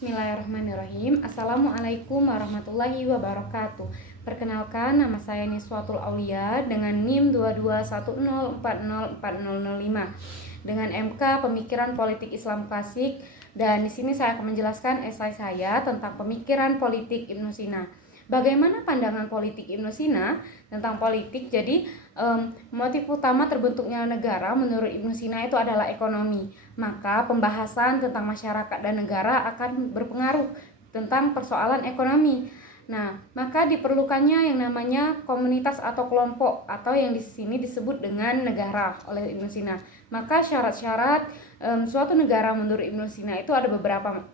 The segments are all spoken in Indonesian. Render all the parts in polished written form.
Bismillahirrahmanirrahim. Assalamualaikum warahmatullahi wabarakatuh. Perkenalkan, nama saya Niswatul Aulia dengan NIM 2210404005 dengan MK Pemikiran Politik Islam Klasik, dan di sini saya akan menjelaskan esai saya tentang pemikiran politik Ibnu Sina. Bagaimana pandangan politik Ibnu Sina tentang politik? Jadi motif utama terbentuknya negara menurut Ibnu Sina itu adalah ekonomi. Maka pembahasan tentang masyarakat dan negara akan berpengaruh tentang persoalan ekonomi. Nah, maka diperlukannya yang namanya komunitas atau kelompok, atau yang di sini disebut dengan negara oleh Ibnu Sina. Maka syarat-syarat suatu negara menurut Ibnu Sina itu ada beberapa,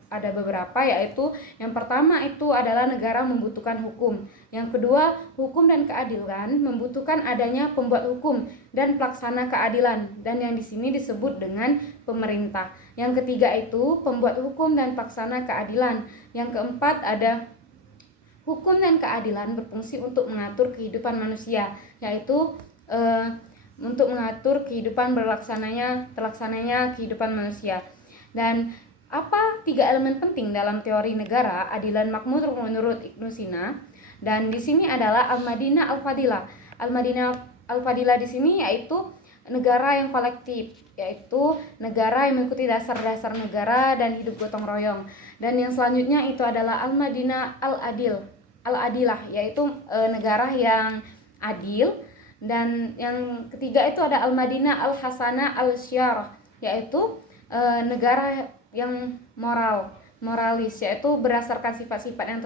yaitu yang pertama itu adalah negara membutuhkan hukum. Yang kedua, hukum dan keadilan membutuhkan adanya pembuat hukum dan pelaksana keadilan, dan yang di sini disebut dengan pemerintah. Yang ketiga itu pembuat hukum dan pelaksana keadilan. Yang keempat ada hukum dan keadilan berfungsi untuk mengatur kehidupan manusia, yaitu untuk mengatur kehidupan terlaksananya kehidupan manusia. Dan apa 3 elemen penting dalam teori negara adilan makmur menurut Ibnu Sina? Dan di sini adalah Al-Madinah Al-Fadilah. Al-Madinah Al-Fadilah di sini yaitu negara yang kolektif, yaitu negara yang mengikuti dasar-dasar negara dan hidup gotong royong. Dan yang selanjutnya itu adalah Al-Madinah Al-Adilah, yaitu negara yang adil. Dan yang ketiga itu ada Al-Madinah Al-Hasanah Al-Syarah, yaitu negara yang moralis, yaitu berdasarkan sifat-sifat yang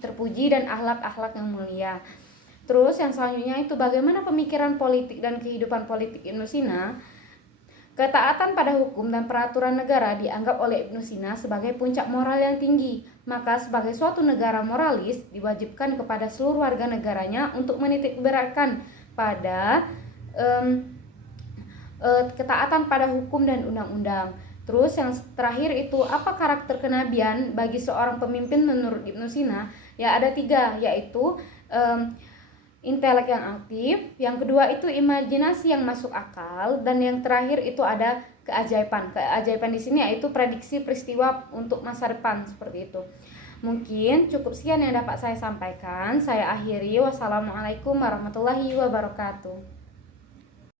terpuji dan akhlak-akhlak yang mulia. Terus yang selanjutnya itu bagaimana pemikiran politik dan kehidupan politik Ibnu Sina. Ketaatan pada hukum dan peraturan negara dianggap oleh Ibnu Sina sebagai puncak moral yang tinggi. Maka sebagai suatu negara moralis diwajibkan kepada seluruh warga negaranya untuk menitikberatkan pada ketaatan pada hukum dan undang-undang. Terus yang terakhir itu apa karakter kenabian bagi seorang pemimpin menurut Ibnu Sina? Ya ada 3, yaitu intelek yang aktif, yang kedua itu imajinasi yang masuk akal, dan yang terakhir itu ada keajaiban. Keajaiban di sini yaitu prediksi peristiwa untuk masa depan, seperti itu. Mungkin cukup sekian yang dapat saya sampaikan. Saya akhiri. Wassalamualaikum warahmatullahi wabarakatuh.